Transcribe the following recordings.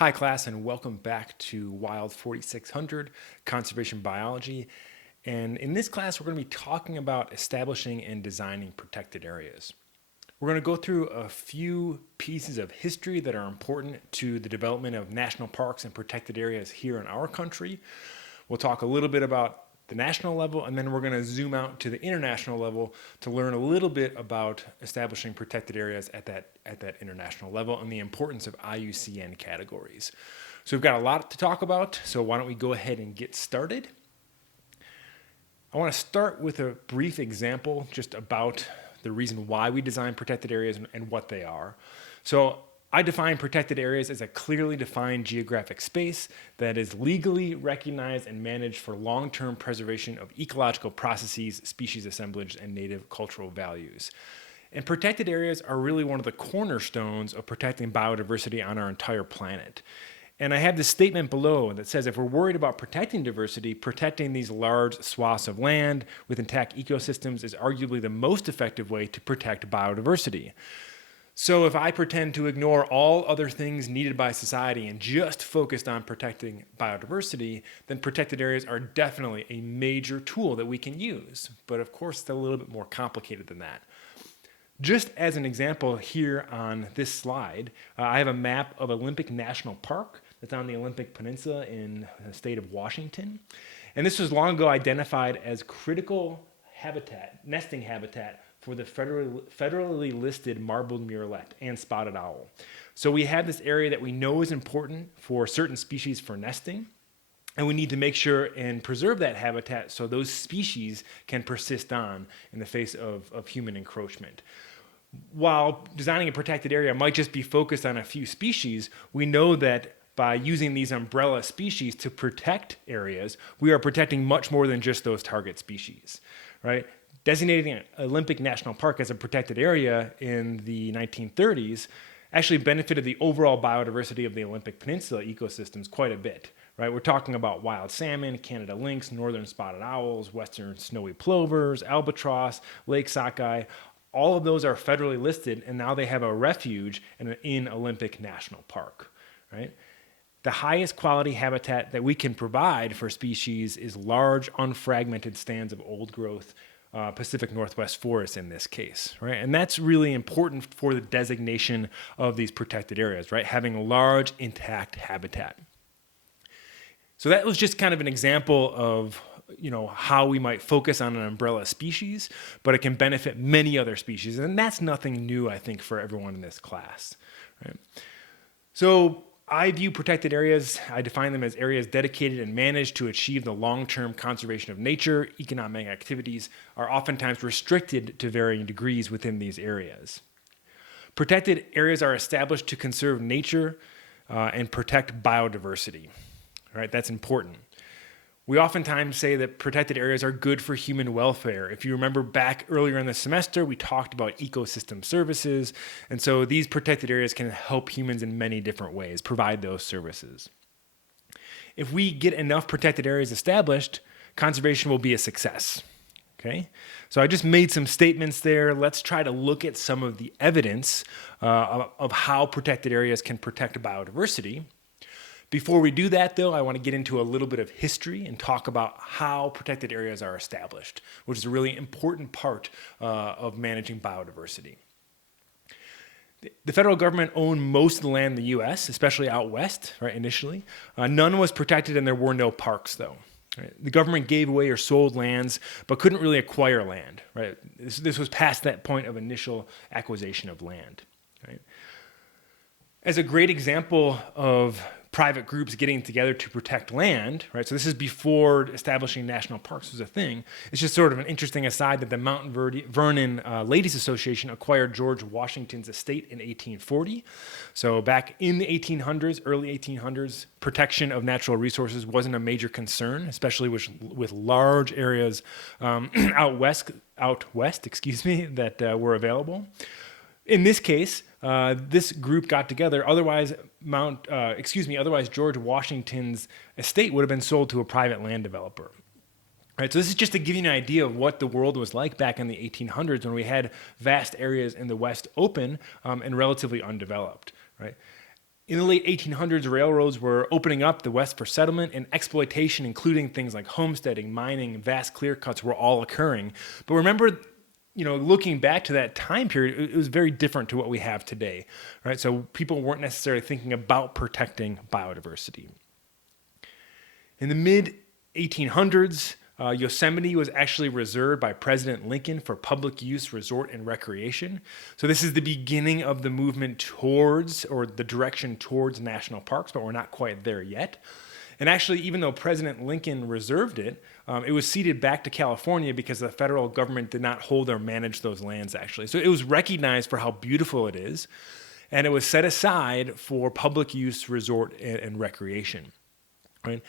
Hi class and welcome back to Wild 4600 Conservation Biology. And in this class we're going to be talking about establishing and designing protected areas. We're going to go through a few pieces of history that are important to the development of national parks and protected areas here in our country. We'll talk a little bit about the national level, and then we're going to zoom out to the international level to learn a little bit about establishing protected areas at that international level and the importance of IUCN categories. So we've got a lot to talk about, so why don't we go ahead and get started. I want to start with a brief example just about the reason why we design protected areas and what they are. So I define protected areas as a clearly defined geographic space that is legally recognized and managed for long-term preservation of ecological processes, species assemblage, and native cultural values. And protected areas are really one of the cornerstones of protecting biodiversity on our entire planet. And I have this statement below that says if we're worried about protecting diversity, protecting these large swaths of land with intact ecosystems is arguably the most effective way to protect biodiversity. So if I pretend to ignore all other things needed by society and just focused on protecting biodiversity, then protected areas are definitely a major tool that we can use. But of course, it's a little bit more complicated than that. Just as an example here on this slide, I have a map of Olympic National Park that's on the Olympic Peninsula in the state of Washington. And this was long ago identified as critical habitat, nesting habitat for the federally listed marbled murrelet and spotted owl. So we have this area that we know is important for certain species for nesting, and we need to make sure and preserve that habitat so those species can persist on in the face of human encroachment. While designing a protected area might just be focused on a few species, we know that by using these umbrella species to protect areas, we are protecting much more than just those target species, right? Designating an Olympic National Park as a protected area in the 1930s actually benefited the overall biodiversity of the Olympic Peninsula ecosystems quite a bit, right? We're talking about wild salmon, Canada lynx, northern spotted owls, western snowy plovers, albatross, lake sockeye. All of those are federally listed, and now they have a refuge in Olympic National Park, right? The highest quality habitat that we can provide for species is large, unfragmented stands of old growth Pacific Northwest forests in this case, right? And that's really important for the designation of these protected areas, right? Having large, intact habitat. So that was just kind of an example of how we might focus on an umbrella species, but it can benefit many other species. And that's nothing new, I think, for everyone in this class, right? So I view protected areas, I define them as areas dedicated and managed to achieve the long-term conservation of nature. Economic activities are oftentimes restricted to varying degrees within these areas. Protected areas are established to conserve nature and protect biodiversity. All right, that's important. We oftentimes say that protected areas are good for human welfare. If you remember back earlier in the semester, we talked about ecosystem services. And so these protected areas can help humans in many different ways, provide those services. If we get enough protected areas established, conservation will be a success. Okay? So I just made some statements there. Let's try to look at some of the evidence of how protected areas can protect biodiversity. Before we do that, though, I want to get into a little bit of history and talk about how protected areas are established, which is a really important part of managing biodiversity. The federal government owned most of the land in the U.S., especially out west, right, initially. None was protected and there were no parks, though. Right? The government gave away or sold lands, but couldn't really acquire land. Right? This was past that point of initial acquisition of land. Right? As a great example of private groups getting together to protect land, right? So this is before establishing national parks was a thing. It's just sort of an interesting aside that the Mount Vernon Ladies Association acquired George Washington's estate in 1840. So back in the 1800s, early 1800s, protection of natural resources wasn't a major concern, especially with large areas out west, that were available. In this case, this group got together. Otherwise, George Washington's estate would have been sold to a private land developer. Right, so this is just to give you an idea of what the world was like back in the 1800s when we had vast areas in the West open and relatively undeveloped. Right. In the late 1800s, railroads were opening up the West for settlement, and exploitation, including things like homesteading, mining, vast clear cuts, were all occurring. But remember, looking back to that time period, it was very different to what we have today, right? So people weren't necessarily thinking about protecting biodiversity. In the mid 1800s, Yosemite was actually reserved by President Lincoln for public use, resort, and recreation. So this is the beginning of the movement towards, or the direction towards, national parks, but we're not quite there yet. And actually, even though President Lincoln reserved it, it was ceded back to California because the federal government did not hold or manage those lands, actually. So it was recognized for how beautiful it is, and it was set aside for public use, resort, and recreation, right?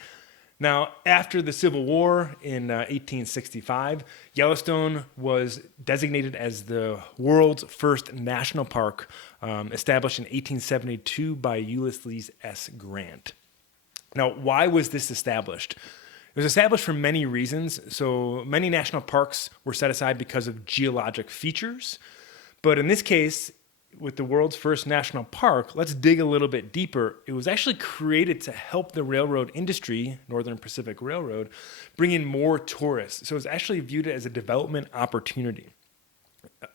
Now, after the Civil War in 1865, Yellowstone was designated as the world's first national park, established in 1872 by Ulysses S. Grant. Now, why was this established? It was established for many reasons. So many national parks were set aside because of geologic features. But in this case, with the world's first national park, let's dig a little bit deeper. It was actually created to help the railroad industry, Northern Pacific Railroad, bring in more tourists. So it was actually viewed as a development opportunity,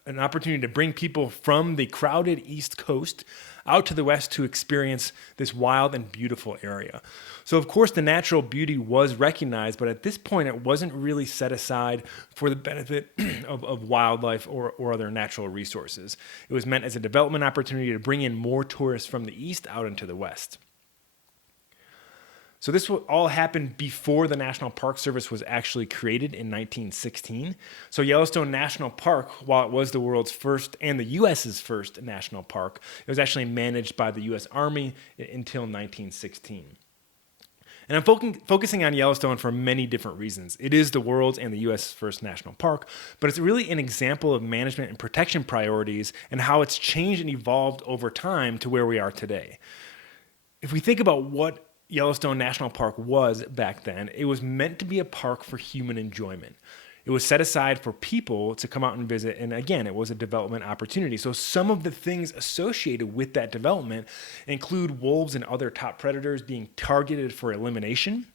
an opportunity to bring people from the crowded East Coast out to the West to experience this wild and beautiful area. So of course the natural beauty was recognized, but at this point it wasn't really set aside for the benefit of wildlife or other natural resources. It was meant as a development opportunity to bring in more tourists from the East out into the West. So this all happened before the National Park Service was actually created in 1916. So Yellowstone National Park, while it was the world's first and the U.S.'s first national park, it was actually managed by the U.S. Army until 1916. And I'm focusing on Yellowstone for many different reasons. It is the world's and the U.S. first national park, but it's really an example of management and protection priorities and how it's changed and evolved over time to where we are today. If we think about what Yellowstone National Park was back then, it was meant to be a park for human enjoyment. It was set aside for people to come out and visit, and again, it was a development opportunity. So some of the things associated with that development include wolves and other top predators being targeted for elimination.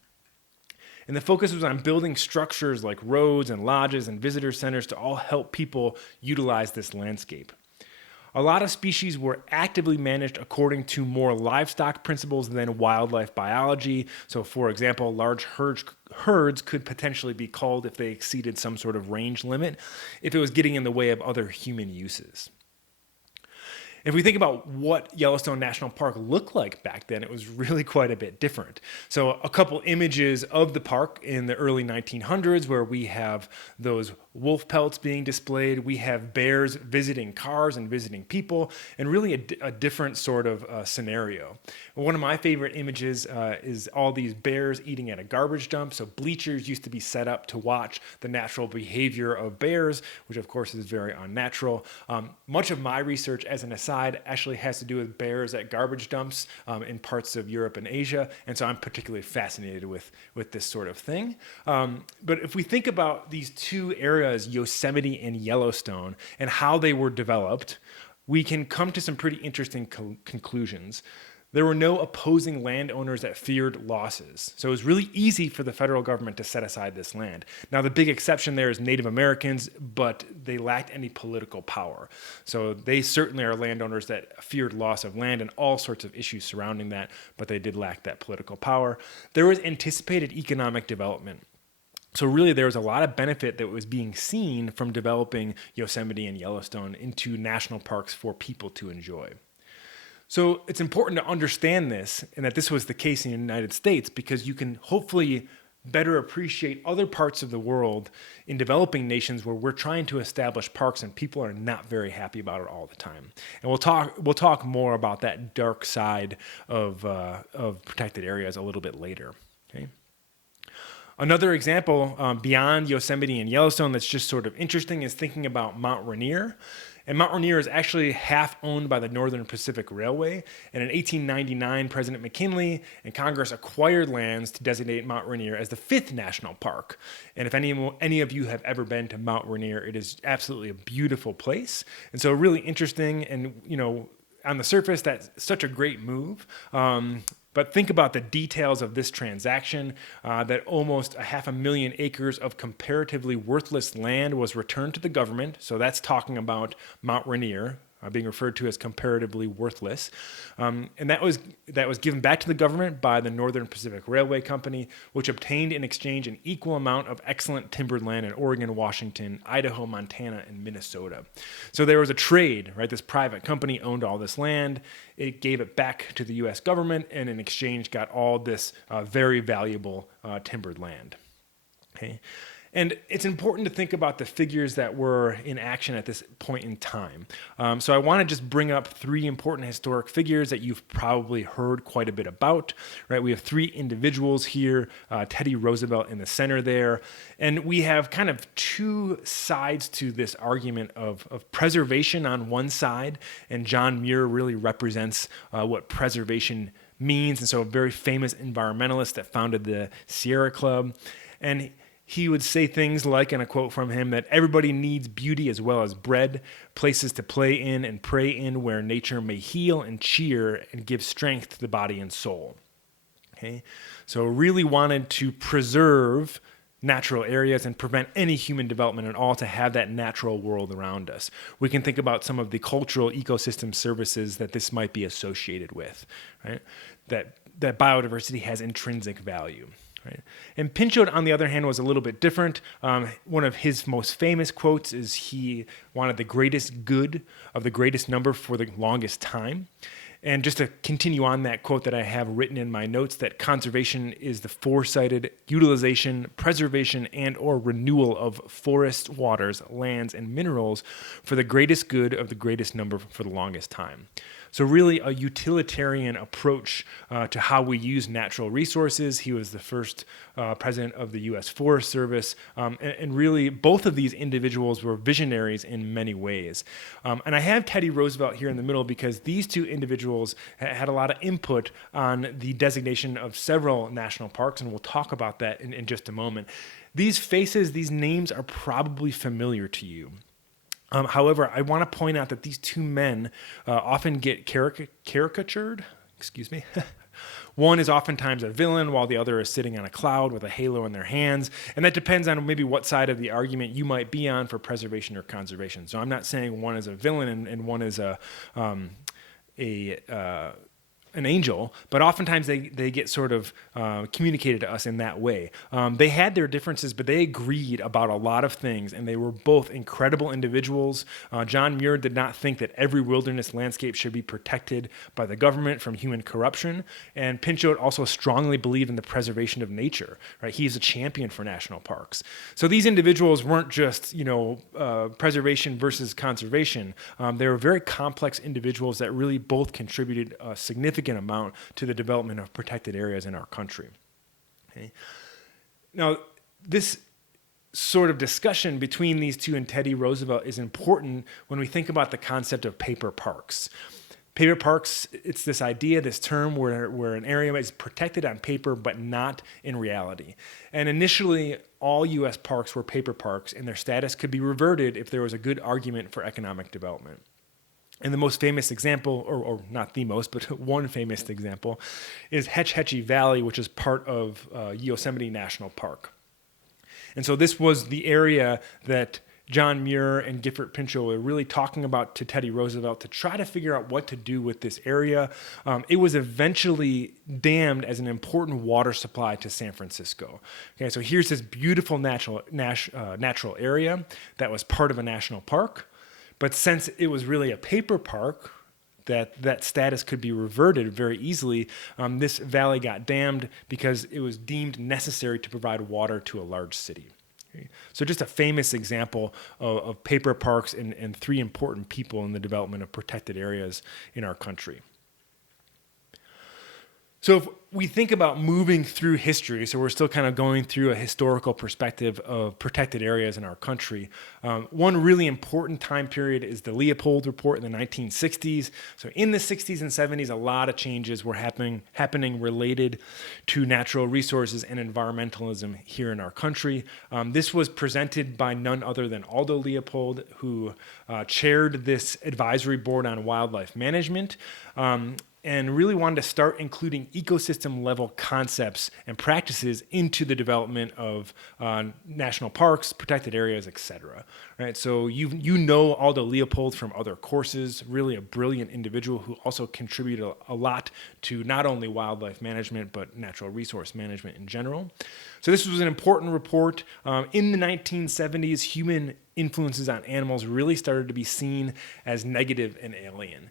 And the focus was on building structures like roads and lodges and visitor centers to all help people utilize this landscape. A lot of species were actively managed according to more livestock principles than wildlife biology. So, for example, large herds could potentially be culled if they exceeded some sort of range limit, if it was getting in the way of other human uses. If we think about what Yellowstone National Park looked like back then, it was really quite a bit different. So a couple images of the park in the early 1900s where we have those wolf pelts being displayed, we have bears visiting cars and visiting people, and really a different sort of scenario. One of my favorite images is all these bears eating at a garbage dump. So bleachers used to be set up to watch the natural behavior of bears, which of course is very unnatural. Much of my research, as an aside, actually has to do with bears at garbage dumps in parts of Europe and Asia, and so I'm particularly fascinated with this sort of thing. But if we think about these two areas, Yosemite and Yellowstone, and how they were developed, we can come to some pretty interesting conclusions. There were no opposing landowners that feared losses. So it was really easy for the federal government to set aside this land. Now, the big exception there is Native Americans, but they lacked any political power. So they certainly are landowners that feared loss of land and all sorts of issues surrounding that, but they did lack that political power. There was anticipated economic development. So really, there was a lot of benefit that was being seen from developing Yosemite and Yellowstone into national parks for people to enjoy. So it's important to understand this, and that this was the case in the United States, because you can hopefully better appreciate other parts of the world in developing nations where we're trying to establish parks and people are not very happy about it all the time. And we'll talk more about that dark side of protected areas a little bit later. Okay. Another example beyond Yosemite and Yellowstone that's just sort of interesting is thinking about Mount Rainier. And Mount Rainier is actually half owned by the Northern Pacific Railway. And in 1899, President McKinley and Congress acquired lands to designate Mount Rainier as the 5th national park. And if any of you have ever been to Mount Rainier, it is absolutely a beautiful place. And so really interesting, and on the surface, that's such a great move. But think about the details of this transaction, that almost 500,000 acres of comparatively worthless land was returned to the government. So that's talking about Mount Rainier, being referred to as comparatively worthless. And that was given back to the government by the Northern Pacific Railway Company, which obtained in exchange an equal amount of excellent timbered land in Oregon, Washington, Idaho, Montana, and Minnesota. So there was a trade, right? This private company owned all this land. It gave it back to the U.S. government, and in exchange got all this very valuable timbered land. Okay. And it's important to think about the figures that were in action at this point in time. So I want to just bring up three important historic figures that you've probably heard quite a bit about. Right? We have three individuals here, Teddy Roosevelt in the center there. And we have kind of two sides to this argument of preservation on one side, and John Muir really represents what preservation means. And so a very famous environmentalist that founded the Sierra Club. And he would say things like, and a quote from him, that everybody needs beauty as well as bread, places to play in and pray in where nature may heal and cheer and give strength to the body and soul. Okay? So really wanted to preserve natural areas and prevent any human development at all, to have that natural world around us. We can think about some of the cultural ecosystem services that this might be associated with, right? That biodiversity has intrinsic value. Right. And Pinchot, on the other hand, was a little bit different. One of his most famous quotes is he wanted the greatest good of the greatest number for the longest time. And just to continue on that quote that I have written in my notes, that conservation is the foresighted utilization, preservation, and or renewal of forests, waters, lands, and minerals for the greatest good of the greatest number for the longest time. So really a utilitarian approach to how we use natural resources. He was the first president of the U.S. Forest Service. And really both of these individuals were visionaries in many ways. And I have Teddy Roosevelt here in the middle because these two individuals had a lot of input on the designation of several national parks, and we'll talk about that in just a moment. These faces, these names are probably familiar to you. However, I want to point out that these two men often get caricatured. Excuse me. One is oftentimes a villain, while the other is sitting on a cloud with a halo in their hands. And that depends on maybe what side of the argument you might be on for preservation or conservation. So I'm not saying one is a villain and one is an angel, but oftentimes they get sort of communicated to us in that way. They had their differences, but they agreed about a lot of things, and they were both incredible individuals. John Muir did not think that every wilderness landscape should be protected by the government from human corruption, and Pinchot also strongly believed in the preservation of nature. Right? He's a champion for national parks. So these individuals weren't just preservation versus conservation. They were very complex individuals that really both contributed a significant amount to the development of protected areas in our country. Okay. Now, this sort of discussion between these two and Teddy Roosevelt is important when we think about the concept of paper parks. Paper parks, it's this idea, this term where an area is protected on paper but not in reality. And initially, all U.S. parks were paper parks, and their status could be reverted if there was a good argument for economic development. And the most famous example, or not the most, but one famous example, is Hetch Hetchy Valley, which is part of Yosemite National Park. And so this was the area that John Muir and Gifford Pinchot were really talking about to Teddy Roosevelt to try to figure out what to do with this area. It was eventually dammed as an important water supply to San Francisco. Okay, so here's this beautiful natural area that was part of a national park. But since it was really a paper park, that status could be reverted very easily, this valley got dammed because it was deemed necessary to provide water to a large city. Okay. So just a famous example of paper parks and three important people in the development of protected areas in our country. So if we think about moving through history, so we're still kind of going through a historical perspective of protected areas in our country. One really important time period is the Leopold Report in the 1960s. So in the 60s and 70s, a lot of changes were happening related to natural resources and environmentalism here in our country. This was presented by none other than Aldo Leopold, who chaired this advisory board on wildlife management. And really wanted to start including ecosystem level concepts and practices into the development of national parks, protected areas, etc. Right? So you know Aldo Leopold from other courses, really a brilliant individual who also contributed a lot to not only wildlife management, but natural resource management in general. So this was an important report. In the 1970s, human influences on animals really started to be seen as negative and alien.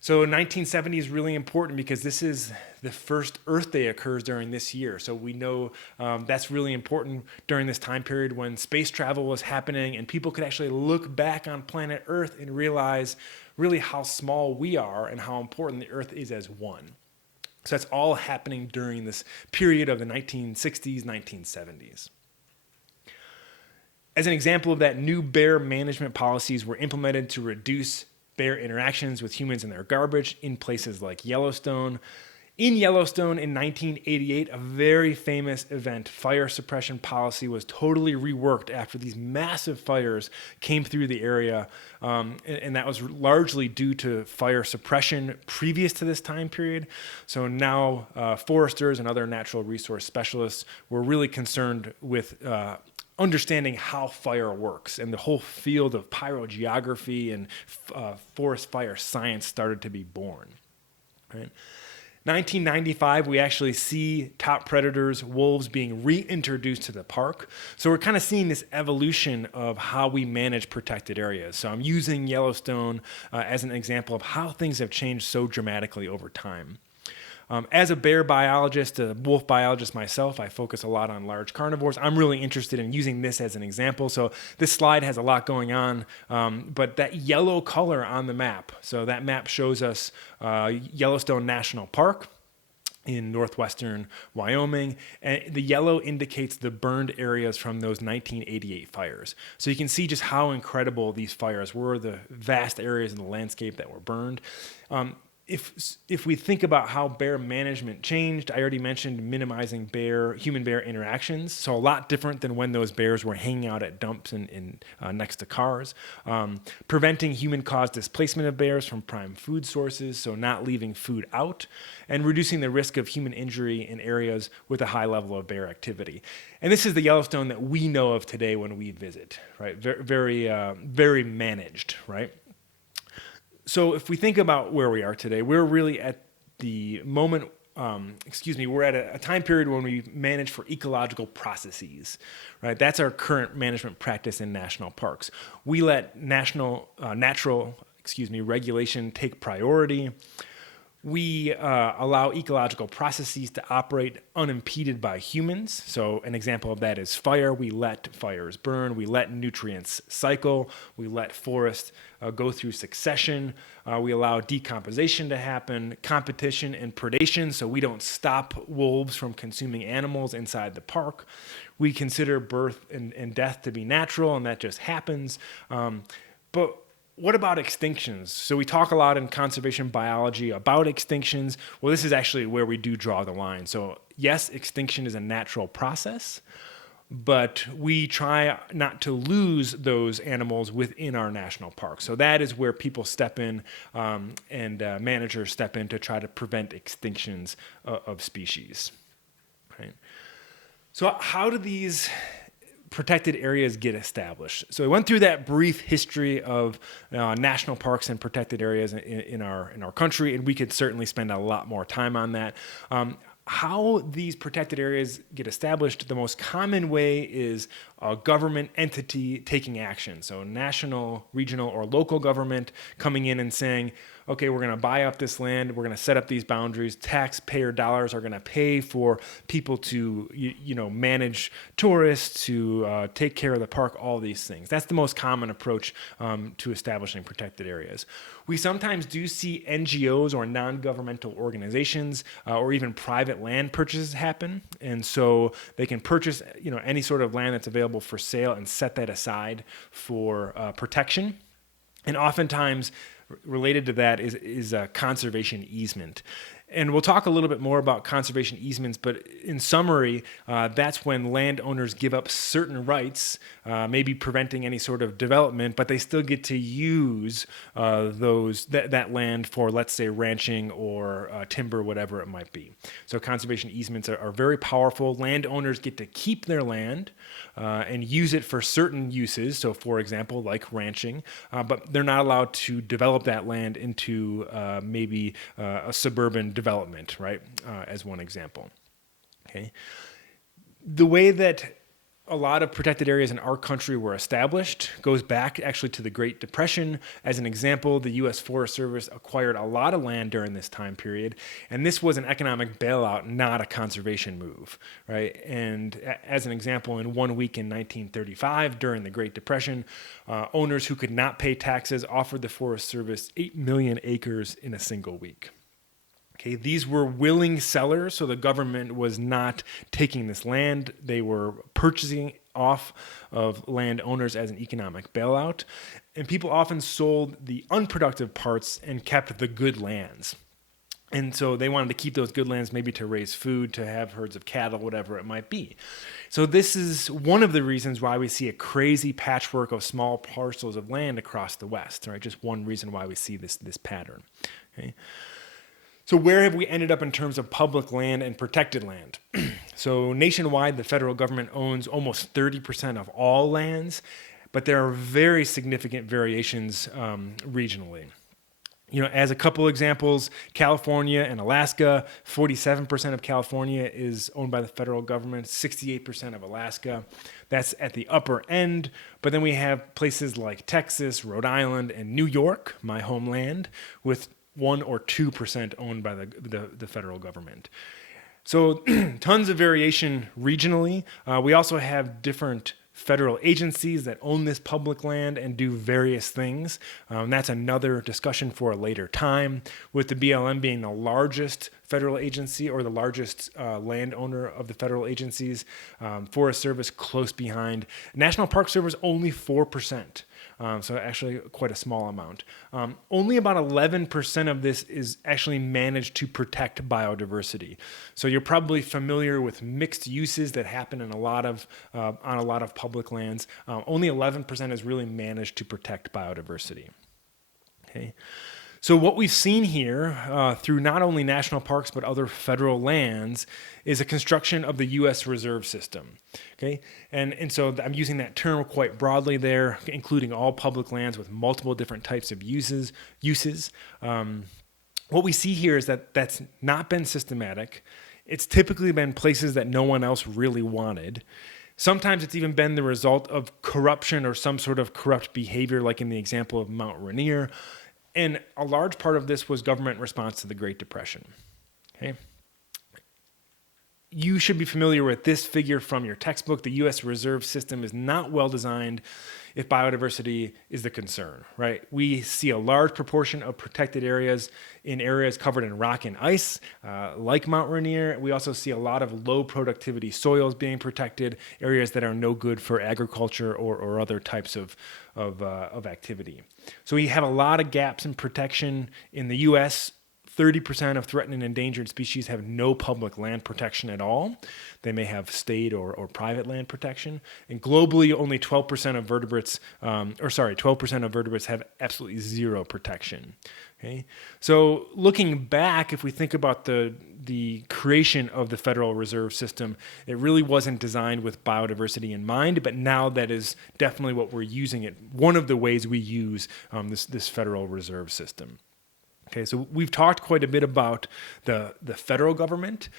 So 1970 is really important because this is the first Earth Day occurs during this year. So we know that's really important during this time period when space travel was happening and people could actually look back on planet Earth and realize really how small we are and how important the Earth is as one. So that's all happening during this period of the 1960s, 1970s. As an example of that, new bear management policies were implemented to reduce bear interactions with humans and their garbage in places like Yellowstone. In Yellowstone in 1988, a very famous event, fire suppression policy, was totally reworked after these massive fires came through the area. And that was largely due to fire suppression previous to this time period. So now foresters and other natural resource specialists were really concerned with understanding how fire works, and the whole field of pyrogeography and forest fire science started to be born. Right? 1995, we actually see top predators, wolves, being reintroduced to the park. So we're kind of seeing this evolution of how we manage protected areas. So I'm using Yellowstone as an example of how things have changed so dramatically over time. As a bear biologist, a wolf biologist myself, I focus a lot on large carnivores. I'm really interested in using this as an example. So this slide has a lot going on, but that yellow color on the map, so that map shows us Yellowstone National Park in northwestern Wyoming, and the yellow indicates the burned areas from those 1988 fires. So you can see just how incredible these fires were, the vast areas in the landscape that were burned. If we think about how bear management changed, I already mentioned minimizing human-bear interactions. So a lot different than when those bears were hanging out at dumps and next to cars. Preventing human-caused displacement of bears from prime food sources, so not leaving food out, and reducing the risk of human injury in areas with a high level of bear activity. And this is the Yellowstone that we know of today when we visit, right? Very managed, right? So if we think about where we are today, we're really at the moment, we're at a time period when we manage for ecological processes, right? That's our current management practice in national parks. We let natural regulation take priority. We allow ecological processes to operate unimpeded by humans. So an example of that is fire. We let fires burn. We let nutrients cycle. We let forests go through succession. We allow decomposition to happen, competition and predation, so we don't stop wolves from consuming animals inside the park. We consider birth and death to be natural, and that just happens. But what about extinctions? So we talk a lot in conservation biology about extinctions. Well, this is actually where we do draw the line. So yes, extinction is a natural process, but we try not to lose those animals within our national park. So that is where people step in and managers step in to try to prevent extinctions of species. Right? So how do these protected areas get established? So we went through that brief history of national parks and protected areas in our country, and we could certainly spend a lot more time on that. How these protected areas get established, the most common way is a government entity taking action. So national, regional, or local government coming in and saying, okay, we're going to buy up this land, we're going to set up these boundaries, taxpayer dollars are going to pay for people to, manage tourists, to take care of the park, all these things. That's the most common approach to establishing protected areas. We sometimes do see NGOs or non-governmental organizations or even private land purchases happen. And so they can purchase, any sort of land that's available for sale and set that aside for protection. And oftentimes related to that is a conservation easement. And we'll talk a little bit more about conservation easements, but in summary, that's when landowners give up certain rights, maybe preventing any sort of development, but they still get to use that land for, let's say, ranching or timber, whatever it might be. So conservation easements are very powerful. Landowners get to keep their land and use it for certain uses. So, for example, like ranching, but they're not allowed to develop that land into maybe a suburban development, right? As one example. Okay. The way that a lot of protected areas in our country were established goes back actually to the Great Depression. As an example, the U.S. Forest Service acquired a lot of land during this time period, and this was an economic bailout, not a conservation move, right? And as an example, in 1 week in 1935, during the Great Depression, owners who could not pay taxes offered the Forest Service 8 million acres in a single week. Okay, these were willing sellers, so the government was not taking this land. They were purchasing off of landowners as an economic bailout. And people often sold the unproductive parts and kept the good lands. And so they wanted to keep those good lands maybe to raise food, to have herds of cattle, whatever it might be. So this is one of the reasons why we see a crazy patchwork of small parcels of land across the West, right? Just one reason why we see this pattern. Okay. So where have we ended up in terms of public land and protected land? So nationwide, the federal government owns almost 30% of all lands, but there are very significant variations regionally. As a couple examples, California and Alaska, 47% of California is owned by the federal government, 68% of Alaska. That's at the upper end. But then we have places like Texas, Rhode Island, and New York, my homeland, with 1 or 2% owned by the federal government. So tons of variation regionally. We also have different federal agencies that own this public land and do various things. That's another discussion for a later time, with the BLM being the largest federal agency or the largest landowner of the federal agencies. Forest Service close behind. National Park Service only 4%. So actually quite a small amount. Only about 11% of this is actually managed to protect biodiversity. So you're probably familiar with mixed uses that happen in on a lot of public lands. Only 11% is really managed to protect biodiversity. Okay. So what we've seen here through not only national parks but other federal lands is a construction of the U.S. Reserve System. Okay, and so I'm using that term quite broadly there, including all public lands with multiple different types of uses. What we see here is that that's not been systematic. It's typically been places that no one else really wanted. Sometimes it's even been the result of corruption or some sort of corrupt behavior, like in the example of Mount Rainier. And a large part of this was government response to the Great Depression. Okay. You should be familiar with this figure from your textbook. The U.S. Reserve System is not well designed if biodiversity is the concern, right? We see a large proportion of protected areas in areas covered in rock and ice, like Mount Rainier. We also see a lot of low productivity soils being protected, areas that are no good for agriculture or other types of activity. So we have a lot of gaps in protection in the U.S. 30% of threatened and endangered species have no public land protection at all. They may have state or private land protection. And globally, only 12% of vertebrates, 12% of vertebrates have absolutely zero protection. Okay, so looking back, if we think about the creation of the Federal Reserve System, it really wasn't designed with biodiversity in mind, but now that is definitely what we're using it. One of the ways we use this Federal Reserve System. Okay, so we've talked quite a bit about the federal government.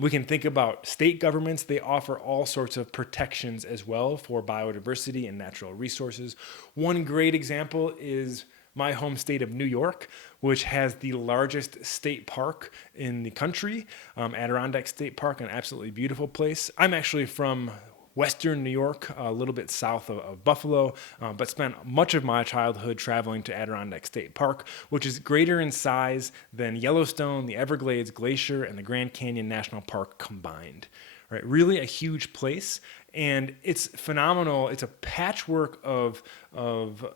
We can think about state governments. They offer all sorts of protections as well for biodiversity and natural resources. One great example is my home state of New York, which has the largest state park in the country, Adirondack State Park, an absolutely beautiful place. I'm actually from Western New York, a little bit south of Buffalo, but spent much of my childhood traveling to Adirondack State Park, which is greater in size than Yellowstone, the Everglades Glacier, and the Grand Canyon National Park combined. Right? Really a huge place, and it's phenomenal. It's a patchwork of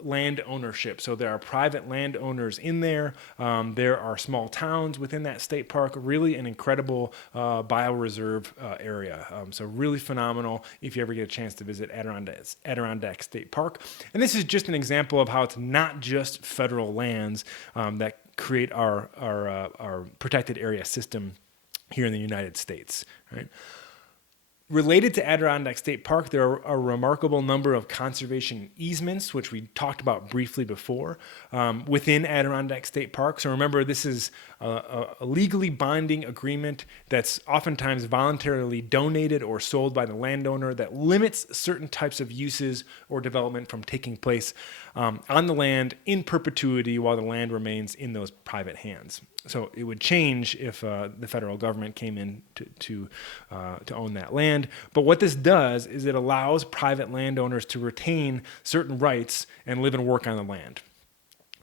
land ownership. So there are private landowners in there. There are small towns within that state park. Really an incredible bioreserve area. So really phenomenal if you ever get a chance to visit Adirondack State Park. And this is just an example of how it's not just federal lands that create our protected area system here in the United States, right? Related to Adirondack State Park, there are a remarkable number of conservation easements, which we talked about briefly before, within Adirondack State Park. So remember, this is a legally binding agreement that's oftentimes voluntarily donated or sold by the landowner that limits certain types of uses or development from taking place on the land in perpetuity while the land remains in those private hands. So it would change if the federal government came in to own that land. But what this does is it allows private landowners to retain certain rights and live and work on the land.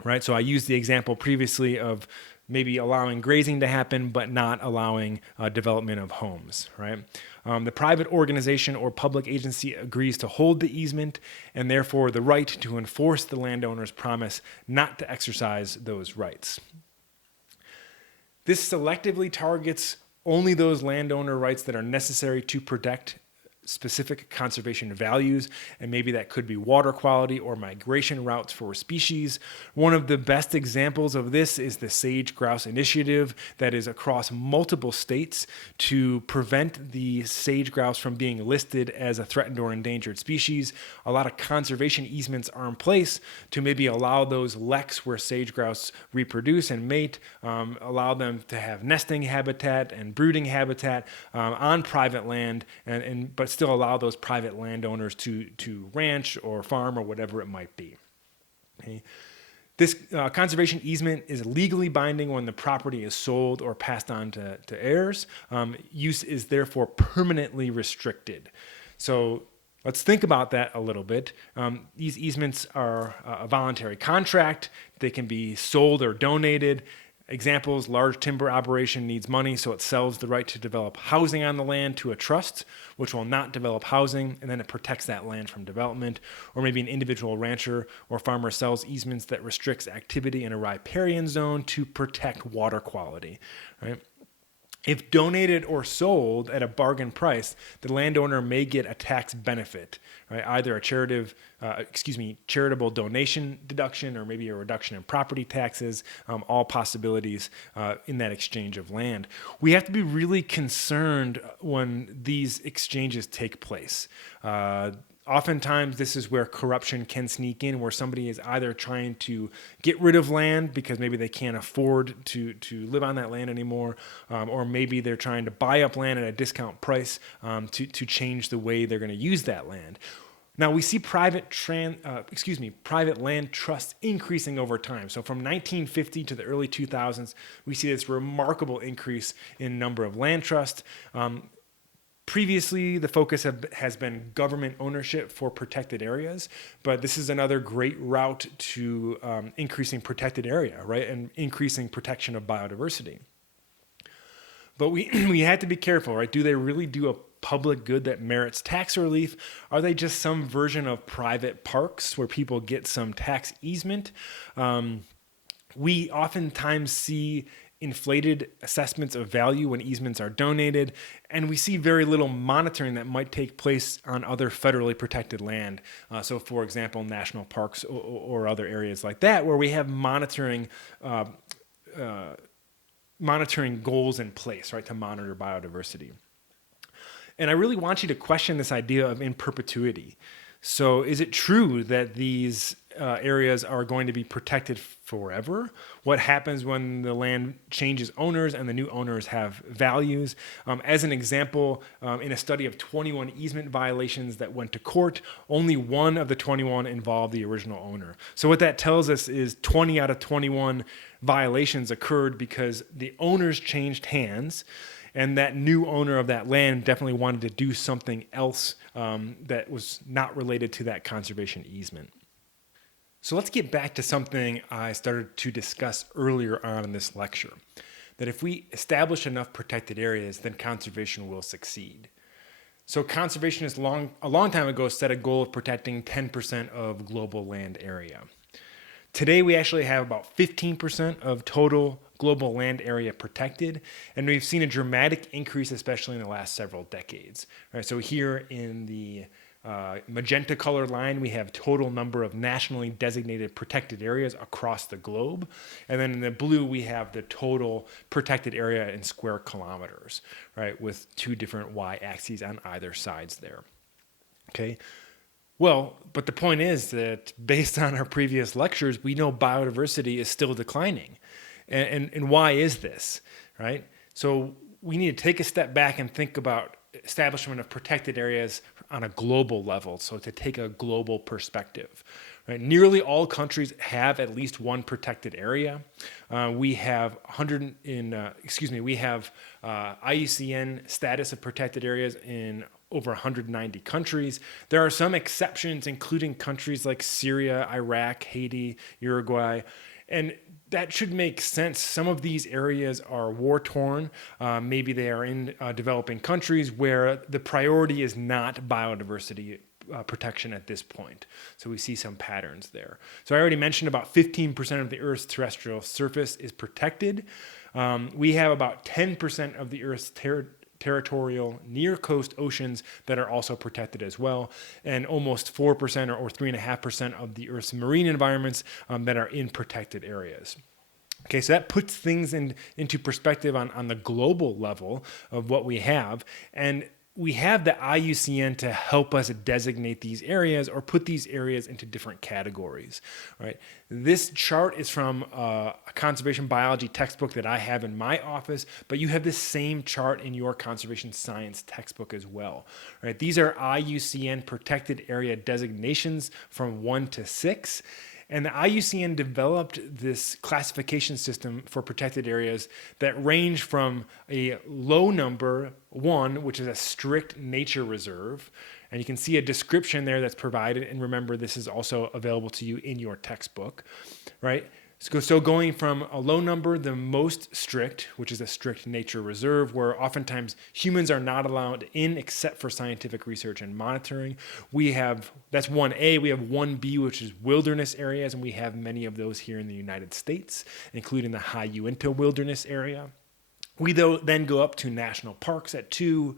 Right? So I used the example previously of maybe allowing grazing to happen, but not allowing development of homes. Right? The private organization or public agency agrees to hold the easement and therefore the right to enforce the landowner's promise not to exercise those rights. This selectively targets only those landowner rights that are necessary to protect specific conservation values, and maybe that could be water quality or migration routes for species. One of the best examples of this is the Sage Grouse Initiative that is across multiple states to prevent the sage grouse from being listed as a threatened or endangered species. A lot of conservation easements are in place to maybe allow those leks where sage grouse reproduce and mate, allow them to have nesting habitat and brooding habitat on private land, but still allow those private landowners to ranch or farm or whatever it might be. Okay. This conservation easement is legally binding when the property is sold or passed on to heirs. Use is therefore permanently restricted. So let's think about that a little bit. These easements are a voluntary contract. They can be sold or donated. Examples, large timber operation needs money, so it sells the right to develop housing on the land to a trust, which will not develop housing, and then it protects that land from development. Or maybe an individual rancher or farmer sells easements that restricts activity in a riparian zone to protect water quality, right? If donated or sold at a bargain price, the landowner may get a tax benefit, right? Either a charitable donation deduction or maybe a reduction in property taxes, all possibilities in that exchange of land. We have to be really concerned when these exchanges take place. Oftentimes, this is where corruption can sneak in, where somebody is either trying to get rid of land because maybe they can't afford to live on that land anymore, or maybe they're trying to buy up land at a discount price to change the way they're going to use that land. Now, we see private land trusts increasing over time. So from 1950 to the early 2000s, we see this remarkable increase in number of land trusts. Previously, the focus has been government ownership for protected areas, but this is another great route to increasing protected area, right, and increasing protection of biodiversity. But we had to be careful, right? Do they really do a public good that merits tax relief? Are they just some version of private parks where people get some tax easement? We oftentimes see inflated assessments of value when easements are donated, and we see very little monitoring that might take place on other federally protected land. So, for example, national parks or other areas like that, where we have monitoring goals in place, right, to monitor biodiversity. And I really want you to question this idea of in perpetuity. So is it true that these areas are going to be protected forever. What happens when the land changes owners and the new owners have values? As an example, in a study of 21 easement violations that went to court, only one of the 21 involved the original owner. So what that tells us is 20 out of 21 violations occurred because the owners changed hands, and that new owner of that land definitely wanted to do something else that was not related to that conservation easement. So let's get back to something I started to discuss earlier on in this lecture, that if we establish enough protected areas, then conservation will succeed. So conservationists a long time ago set a goal of protecting 10% of global land area. Today, we actually have about 15% of total global land area protected, and we've seen a dramatic increase, especially in the last several decades. Right, so here in the magenta colored line, we have total number of nationally designated protected areas across the globe. And then in the blue, we have the total protected area in square kilometers, right, with two different y-axes on either sides there. Okay. Well, but the point is that based on our previous lectures, we know biodiversity is still declining. And why is this, right? So we need to take a step back and think about establishment of protected areas on a global level, so to take a global perspective. Right? Nearly all countries have at least one protected area. We have IUCN status of protected areas in over 190 countries. There are some exceptions, including countries like Syria, Iraq, Haiti, Uruguay, and that should make sense. Some of these areas are war-torn. Maybe they are in developing countries where the priority is not biodiversity protection at this point. So we see some patterns there. So I already mentioned about 15% of the Earth's terrestrial surface is protected. We have about 10% of the Earth's territorial near-coast oceans that are also protected as well, and almost 4% or 3.5% of the Earth's marine environments that are in protected areas. Okay, so that puts things into perspective on the global level of what we have, and we have the IUCN to help us designate these areas or put these areas into different categories, right? This chart is from a conservation biology textbook that I have in my office, but you have this same chart in your conservation science textbook as well, right? These are IUCN protected area designations from 1 to 6. And the IUCN developed this classification system for protected areas that range from a low number, 1, which is a strict nature reserve. And you can see a description there that's provided. And remember, this is also available to you in your textbook, right? So going from a low number, the most strict, which is a strict nature reserve, where oftentimes humans are not allowed in except for scientific research and monitoring. That's 1A. We have 1B, which is wilderness areas, and we have many of those here in the United States, including the High Uinta Wilderness Area. We then go up to national parks at 2,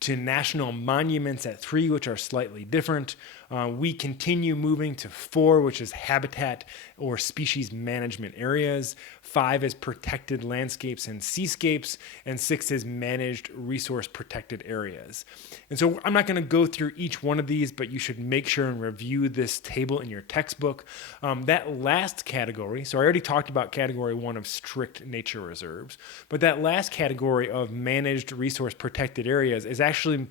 to national monuments at 3, which are slightly different. We continue moving to 4, which is habitat or species management areas. 5 is protected landscapes and seascapes, and 6 is managed resource protected areas. And so I'm not going to go through each one of these, but you should make sure and review this table in your textbook. That last category, so I already talked about category 1 of strict nature reserves, but that last category of managed resource protected areas is actually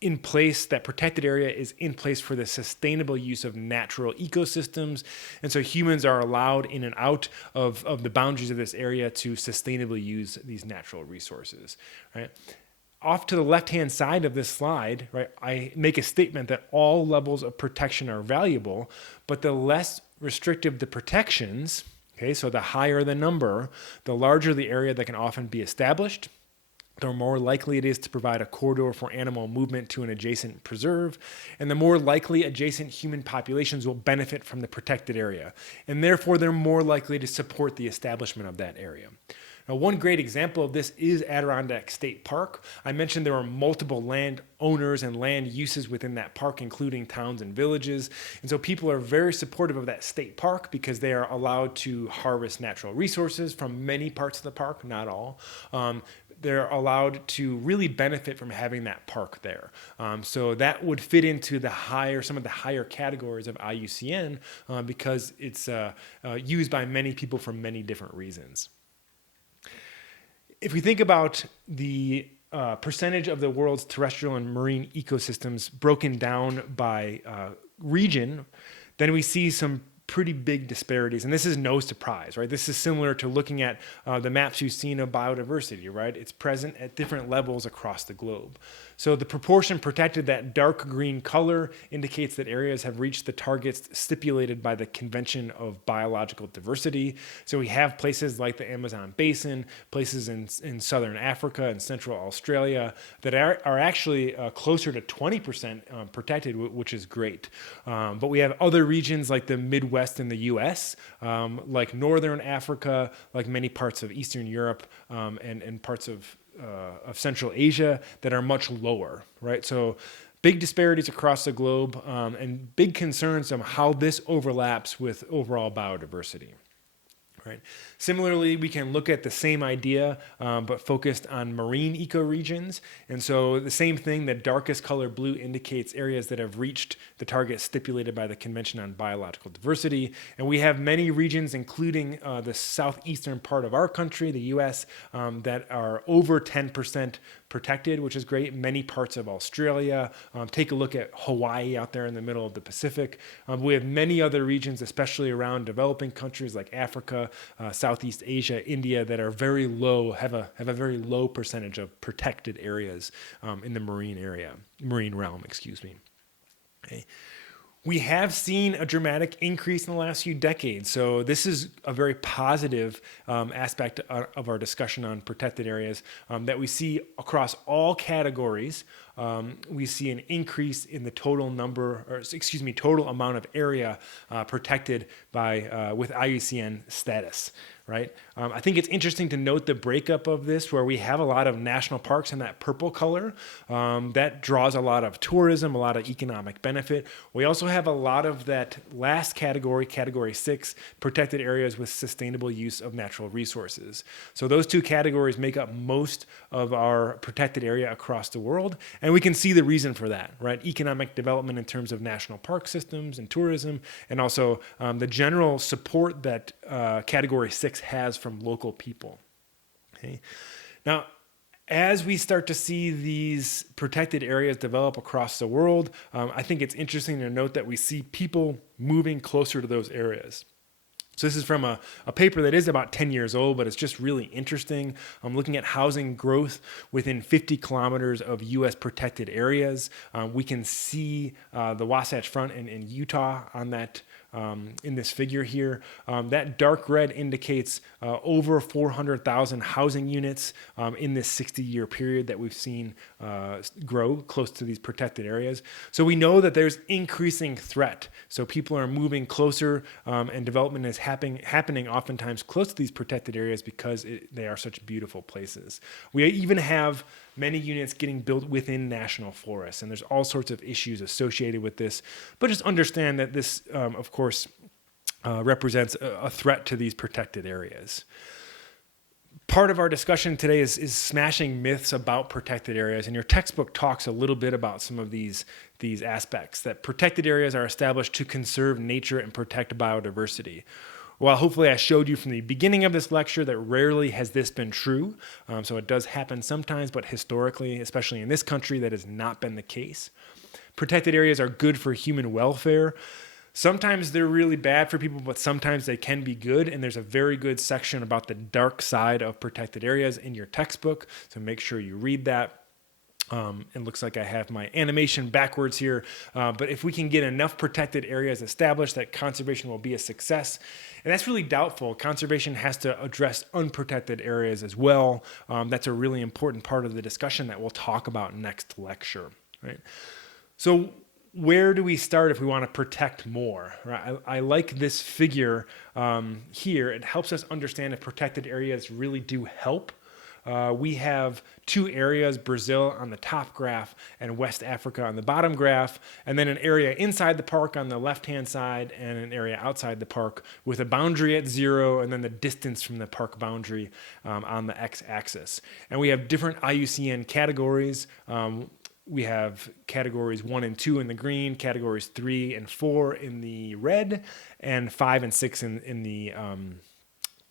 in place. That protected area is in place for the sustainable use of natural ecosystems. And so humans are allowed in and out of the boundaries of this area to sustainably use these natural resources, right? Off to the left-hand side of this slide, right, I make a statement that all levels of protection are valuable, but the less restrictive the protections, okay, so the higher the number, the larger the area that can often be established, the more likely it is to provide a corridor for animal movement to an adjacent preserve, and the more likely adjacent human populations will benefit from the protected area, and therefore they're more likely to support the establishment of that area. Now, one great example of this is Adirondack State Park. I mentioned there are multiple land owners and land uses within that park, including towns and villages. And so people are very supportive of that state park because they are allowed to harvest natural resources from many parts of the park, not all. They're allowed to really benefit from having that park there. So that would fit into some of the higher categories of IUCN because it's used by many people for many different reasons. If we think about the percentage of the world's terrestrial and marine ecosystems broken down by region, then we see some pretty big disparities. And this is no surprise, right? This is similar to looking at the maps you've seen of biodiversity, right? It's present at different levels across the globe. So the proportion protected, that dark green color, indicates that areas have reached the targets stipulated by the Convention of Biological Diversity. So we have places like the Amazon Basin, places in southern Africa and central Australia that are actually closer to 20% protected, which is great. But we have other regions like the Midwest in the US, like northern Africa, like many parts of Eastern Europe, and parts of Central Asia that are much lower, right? So big disparities across the globe and big concerns on how this overlaps with overall biodiversity. Right. Similarly, we can look at the same idea, but focused on marine ecoregions. And so the same thing, the darkest color blue indicates areas that have reached the target stipulated by the Convention on Biological Diversity. And we have many regions, including the southeastern part of our country, the US, that are over 10% protected, which is great. Many parts of Australia. Take a look at Hawaii out there in the middle of the Pacific. We have many other regions, especially around developing countries like Africa, Southeast Asia, India, that are very low, have a very low percentage of protected areas in the marine realm, excuse me. Okay. We have seen a dramatic increase in the last few decades. So this is a very positive aspect of our discussion on protected areas that we see across all categories. We see an increase in the total amount of area protected with IUCN status. Right? I think it's interesting to note the breakup of this, where we have a lot of national parks in that purple color. That draws a lot of tourism, a lot of economic benefit. We also have a lot of that last category, category 6, protected areas with sustainable use of natural resources. So those two categories make up most of our protected area across the world. And we can see the reason for that, right? Economic development in terms of national park systems and tourism, and also the general support that category 6 has from local people. Okay. Now, as we start to see these protected areas develop across the world, I think it's interesting to note that we see people moving closer to those areas. So this is from a paper that is about 10 years old, but it's just really interesting. I'm looking at housing growth within 50 kilometers of U.S. protected areas. We can see the Wasatch Front in Utah on that in this figure here. That dark red indicates over 400,000 housing units in this 60-year period that we've seen grow close to these protected areas. So we know that there's increasing threat. So people are moving closer and development is happening oftentimes close to these protected areas because they are such beautiful places. We even have many units getting built within national forests, and there's all sorts of issues associated with this. But just understand that this, of course, represents a threat to these protected areas. Part of our discussion today is smashing myths about protected areas, and your textbook talks a little bit about some of these aspects, that protected areas are established to conserve nature and protect biodiversity. Well, hopefully I showed you from the beginning of this lecture that rarely has this been true. So it does happen sometimes, but historically, especially in this country, that has not been the case. Protected areas are good for human welfare. Sometimes they're really bad for people, but sometimes they can be good. And there's a very good section about the dark side of protected areas in your textbook. So make sure you read that. It looks like I have my animation backwards here, but if we can get enough protected areas established, that conservation will be a success. And that's really doubtful. Conservation has to address unprotected areas as well. That's a really important part of the discussion that we'll talk about next lecture. Right? So where do we start if we want to protect more? Right? I like this figure here. It helps us understand if protected areas really do help. We have two areas, Brazil on the top graph and West Africa on the bottom graph, and then an area inside the park on the left-hand side and an area outside the park with a boundary at 0 and then the distance from the park boundary on the x-axis. And we have different IUCN categories. We have categories 1 and 2 in the green, categories 3 and 4 in the red, and 5 and 6 in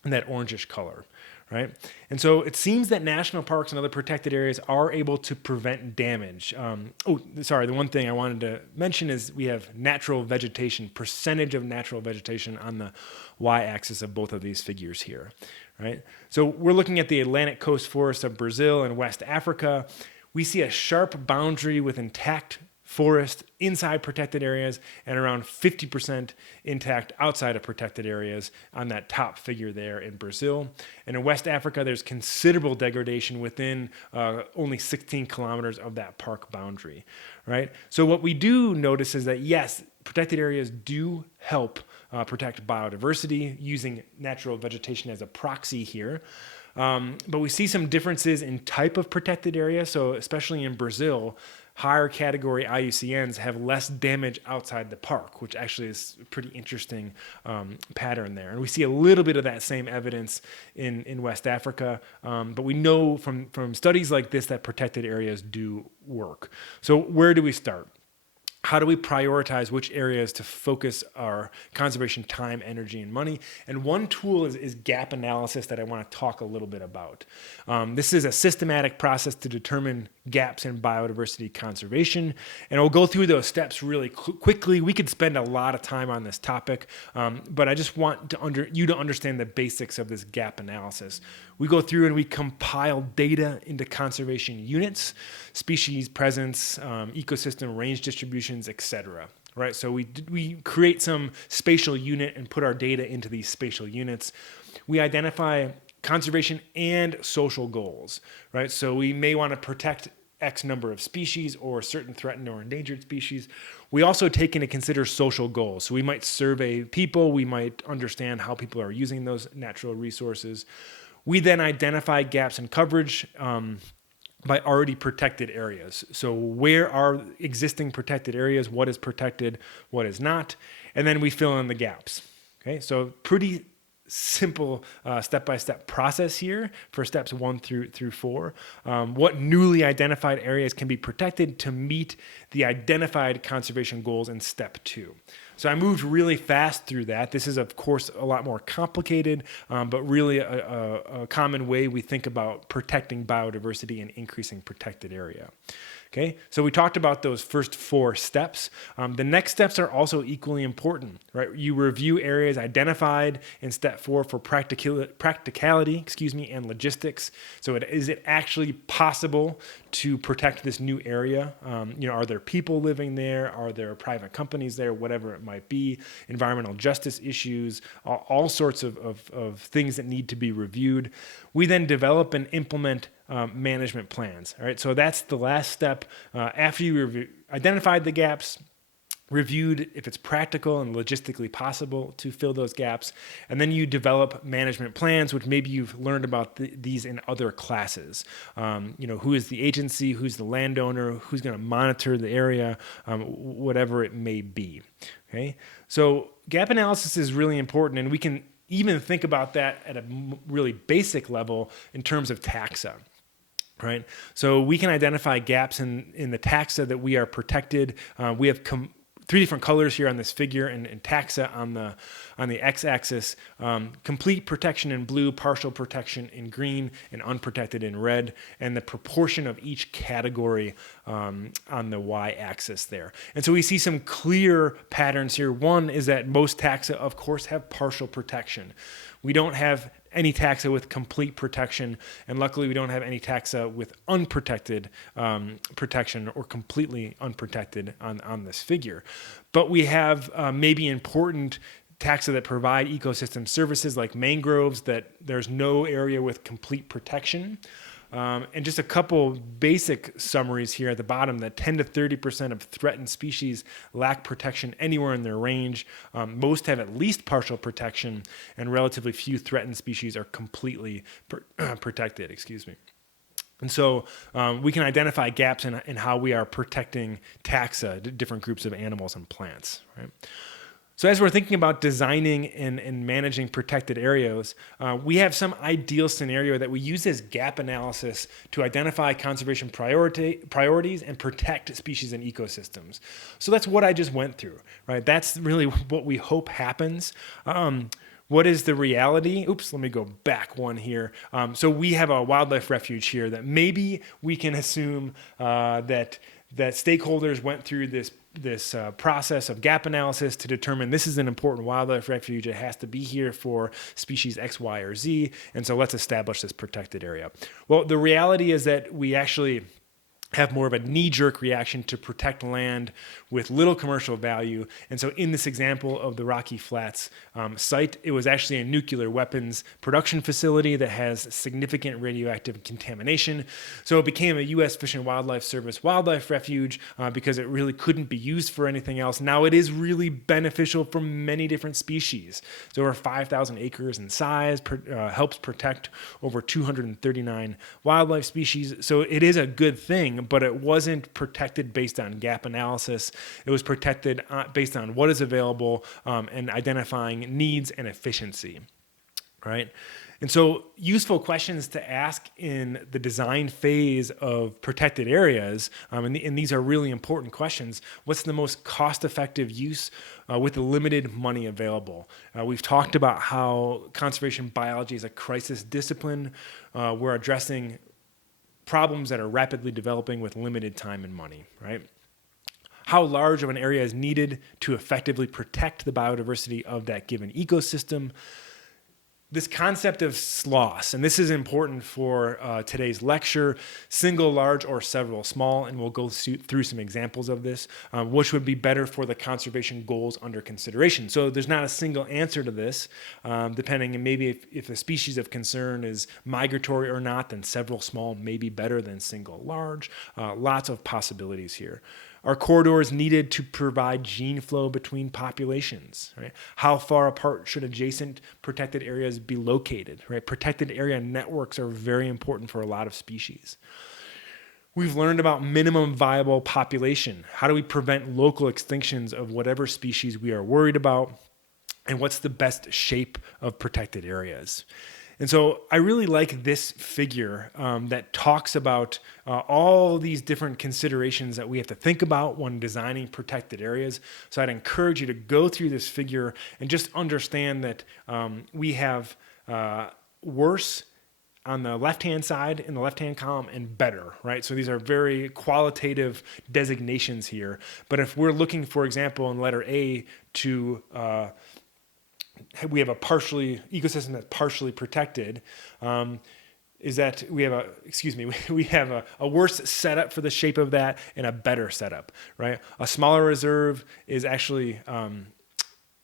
that orangish color. Right? And so it seems that national parks and other protected areas are able to prevent damage. The one thing I wanted to mention is we have natural vegetation, percentage of natural vegetation on the y-axis of both of these figures here. Right? So we're looking at the Atlantic coast forests of Brazil and West Africa. We see a sharp boundary with intact forest inside protected areas and around 50% intact outside of protected areas on that top figure there in Brazil. And in West Africa, there's considerable degradation within only 16 kilometers of that park boundary, right? So what we do notice is that, yes, protected areas do help protect biodiversity using natural vegetation as a proxy here. But we see some differences in type of protected area. So especially in Brazil, higher category IUCNs have less damage outside the park, which actually is a pretty interesting pattern there. And we see a little bit of that same evidence in West Africa, but we know from studies like this that protected areas do work. So where do we start? How do we prioritize which areas to focus our conservation time, energy, and money? And one tool is gap analysis that I want to talk a little bit about. This is a systematic process to determine gaps in biodiversity conservation. And I'll go through those steps really quickly. We could spend a lot of time on this topic, but I just want you to understand the basics of this gap analysis. We go through and we compile data into conservation units, species presence, ecosystem range distributions, etc. Right? So we create some spatial unit and put our data into these spatial units. We identify conservation and social goals, right? So we may want to protect X number of species or certain threatened or endangered species. We also take into consider social goals. So we might survey people, we might understand how people are using those natural resources. We then identify gaps in coverage by already protected areas. So where are existing protected areas? What is protected? What is not? And then we fill in the gaps. Okay, so pretty simple step-by-step process here for steps 1 through 4. What newly identified areas can be protected to meet the identified conservation goals in step 2. So I moved really fast through that. This is, of course, a lot more complicated, but really a common way we think about protecting biodiversity and increasing protected area. Okay, so we talked about those first 4 steps. The next steps are also equally important, right? You review areas identified in step 4 for practicality, and logistics. So is it actually possible to protect this new area? Are there people living there? Are there private companies there? Whatever it might be, environmental justice issues, all sorts of things that need to be reviewed. We then develop and implement management plans. All right, so that's the last step. After you identified the gaps, reviewed if it's practical and logistically possible to fill those gaps, and then you develop management plans, which maybe you've learned about these in other classes. Who is the agency, who's the landowner, who's going to monitor the area, whatever it may be. Okay, so gap analysis is really important, and we can even think about that at a really basic level in terms of taxa. Right, so we can identify gaps in the taxa that we are protected. We have 3 different colors here on this figure, and taxa on the x-axis: complete protection in blue, partial protection in green, and unprotected in red, and the proportion of each category on the y-axis there. And so we see some clear patterns here. One is that most taxa, of course, have partial protection. We don't have any taxa with complete protection, and luckily we don't have any taxa with unprotected protection or completely unprotected on this figure. But we have maybe important taxa that provide ecosystem services like mangroves that there's no area with complete protection. And just a couple basic summaries here at the bottom: that 10 to 30% of threatened species lack protection anywhere in their range. Most have at least partial protection, and relatively few threatened species are completely protected. Excuse me. And so we can identify gaps in how we are protecting taxa, different groups of animals and plants, right? So as we're thinking about designing and managing protected areas, we have some ideal scenario that we use as gap analysis to identify conservation priorities and protect species and ecosystems. So that's what I just went through, right? That's really what we hope happens. What is the reality? Oops, let me go back one here. So we have a wildlife refuge here that maybe we can assume that stakeholders went through this process of gap analysis to determine this is an important wildlife refuge. It has to be here for species X, Y, or Z. And so let's establish this protected area. Well, the reality is that we actually have more of a knee-jerk reaction to protect land with little commercial value. And so in this example of the Rocky Flats site, it was actually a nuclear weapons production facility that has significant radioactive contamination. So it became a U.S. Fish and Wildlife Service wildlife refuge because it really couldn't be used for anything else. Now it is really beneficial for many different species. It's over 5,000 acres in size, helps protect over 239 wildlife species. So it is a good thing, but it wasn't protected based on gap analysis. It was protected based on what is available and identifying needs and efficiency, right? And so useful questions to ask in the design phase of protected areas, and these are really important questions. What's the most cost-effective use with the limited money available? We've talked about how conservation biology is a crisis discipline. We're addressing problems that are rapidly developing with limited time and money, right? How large of an area is needed to effectively protect the biodiversity of that given ecosystem? This concept of SLOS, and this is important for today's lecture: single, large, or several small, and we'll go through some examples of this, which would be better for the conservation goals under consideration. So there's not a single answer to this, depending, and maybe if a species of concern is migratory or not, then several small may be better than single large. Lots of possibilities here. Are corridors needed to provide gene flow between populations, right? How far apart should adjacent protected areas be located, right? Protected area networks are very important for a lot of species. We've learned about minimum viable population. How do we prevent local extinctions of whatever species we are worried about? And what's the best shape of protected areas? And so I really like this figure that talks about all these different considerations that we have to think about when designing protected areas. So I'd encourage you to go through this figure and just understand that we have worse on the left-hand side in the left-hand column and better, right? So these are very qualitative designations here. But if we're looking, for example, in letter A to we have a ecosystem that's partially protected, is that we have a worse setup for the shape of that and a better setup, right? A smaller reserve is actually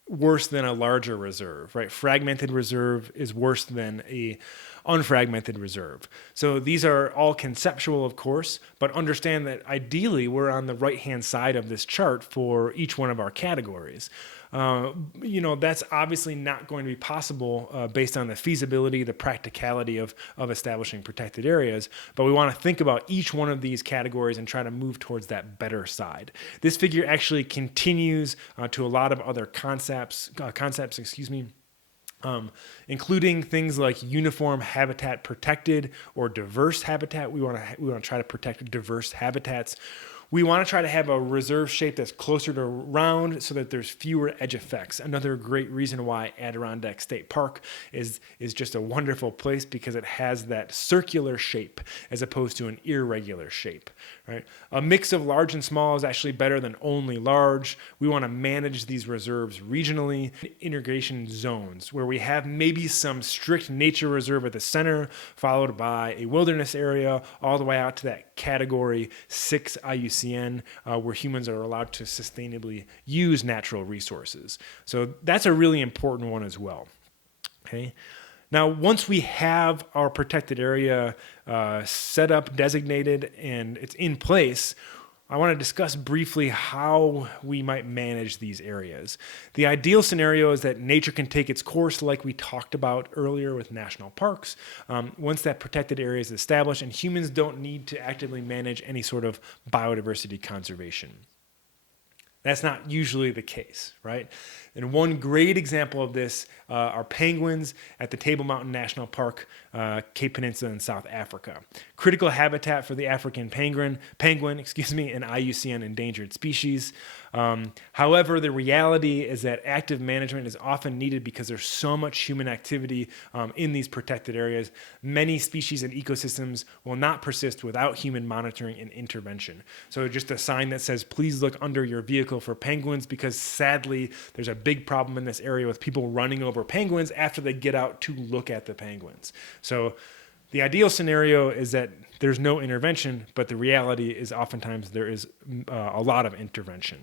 worse than a larger reserve, right? Fragmented reserve is worse than a unfragmented reserve. So these are all conceptual, of course, but understand that ideally we're on the right-hand side of this chart for each one of our categories. That's obviously not going to be possible based on the feasibility, the practicality of establishing protected areas, but we want to think about each one of these categories and try to move towards that better side. This figure actually continues to a lot of other concepts, including things like uniform habitat protected or diverse habitat. We want to try to protect diverse habitats. We want to try to have a reserve shape that's closer to round so that there's fewer edge effects. Another great reason why Adirondack State Park is just a wonderful place, because it has that circular shape as opposed to an irregular shape, right? A mix of large and small is actually better than only large. We want to manage these reserves regionally. Integration zones, where we have maybe some strict nature reserve at the center, followed by a wilderness area, all the way out to that category 6 IUCN, where humans are allowed to sustainably use natural resources. So that's a really important one as well. Okay. Now, once we have our protected area set up, designated, and it's in place, I want to discuss briefly how we might manage these areas. The ideal scenario is that nature can take its course like we talked about earlier with national parks, once that protected area is established, and humans don't need to actively manage any sort of biodiversity conservation. That's not usually the case, right? And one great example of this are penguins at the Table Mountain National Park, Cape Peninsula in South Africa. Critical habitat for the African penguin, an IUCN endangered species. However, the reality is that active management is often needed because there's so much human activity in these protected areas. Many species and ecosystems will not persist without human monitoring and intervention. So just a sign that says, please look under your vehicle for penguins, because sadly, there's a big problem in this area with people running over penguins after they get out to look at the penguins. So the ideal scenario is that there's no intervention, but the reality is oftentimes there is a lot of intervention.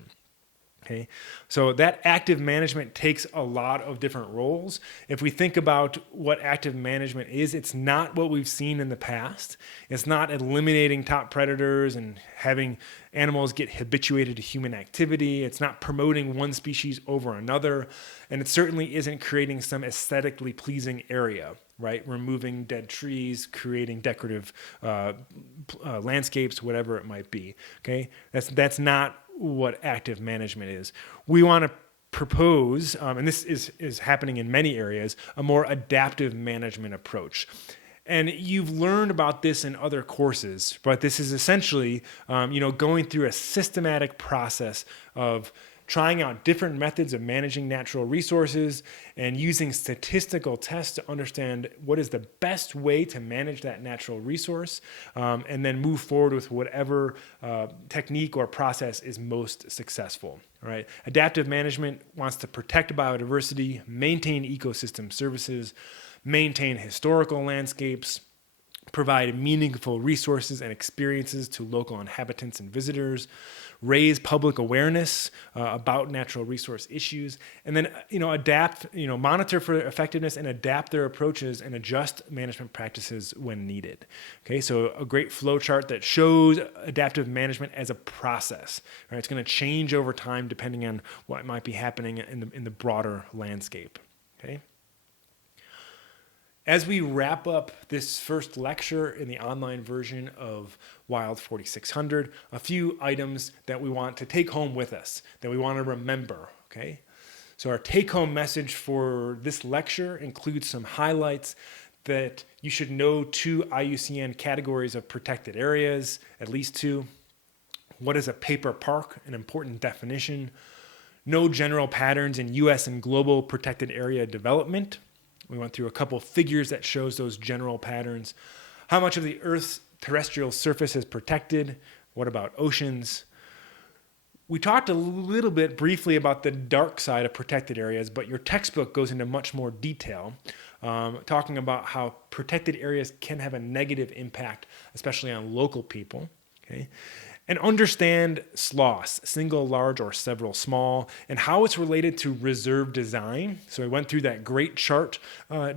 Okay, so that active management takes a lot of different roles. If we think about what active management is, it's not what we've seen in the past. It's not eliminating top predators and having animals get habituated to human activity. It's not promoting one species over another. And it certainly isn't creating some aesthetically pleasing area, right? Removing dead trees, creating decorative landscapes, whatever it might be. Okay, that's not what active management is. We want to propose, and this is happening in many areas, a more adaptive management approach. And you've learned about this in other courses, but this is essentially, going through a systematic process of trying out different methods of managing natural resources and using statistical tests to understand what is the best way to manage that natural resource, and then move forward with whatever technique or process is most successful. Right? Adaptive management wants to protect biodiversity, maintain ecosystem services, maintain historical landscapes, provide meaningful resources and experiences to local inhabitants and visitors, raise public awareness about natural resource issues, and then adapt, monitor for effectiveness and adapt their approaches and adjust management practices when needed. Okay, so a great flow chart that shows adaptive management as a process. Right, it's going to change over time depending on what might be happening in the broader landscape. Okay. As we wrap up this first lecture in the online version of Wild 4600, a few items that we want to take home with us, that we want to remember, okay? So our take-home message for this lecture includes some highlights that you should know 2 IUCN categories of protected areas, at least 2. What is a paper park? An important definition. Know general patterns in U.S. and global protected area development. We went through a couple figures that shows those general patterns. How much of the Earth's terrestrial surface is protected? What about oceans? We talked a little bit briefly about the dark side of protected areas, but your textbook goes into much more detail, talking about how protected areas can have a negative impact, especially on local people. Okay? And understand SLOS, single, large, or several small, and how it's related to reserve design. So I went through that great chart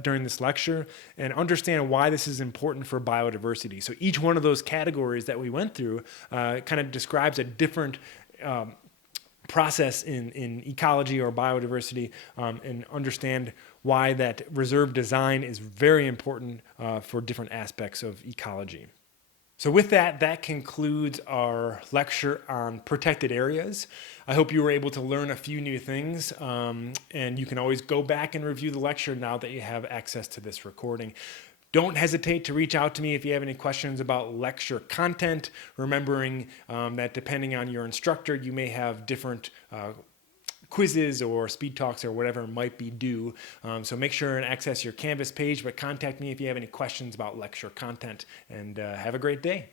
during this lecture, and understand why this is important for biodiversity. So each one of those categories that we went through kind of describes a different process in ecology or biodiversity, and understand why that reserve design is very important for different aspects of ecology. So with that concludes our lecture on protected areas. I hope you were able to learn a few new things, and you can always go back and review the lecture now that you have access to this recording. Don't hesitate to reach out to me if you have any questions about lecture content, remembering that depending on your instructor, you may have different quizzes or speed talks or whatever might be due. So make sure and access your Canvas page, but contact me if you have any questions about lecture content, and have a great day.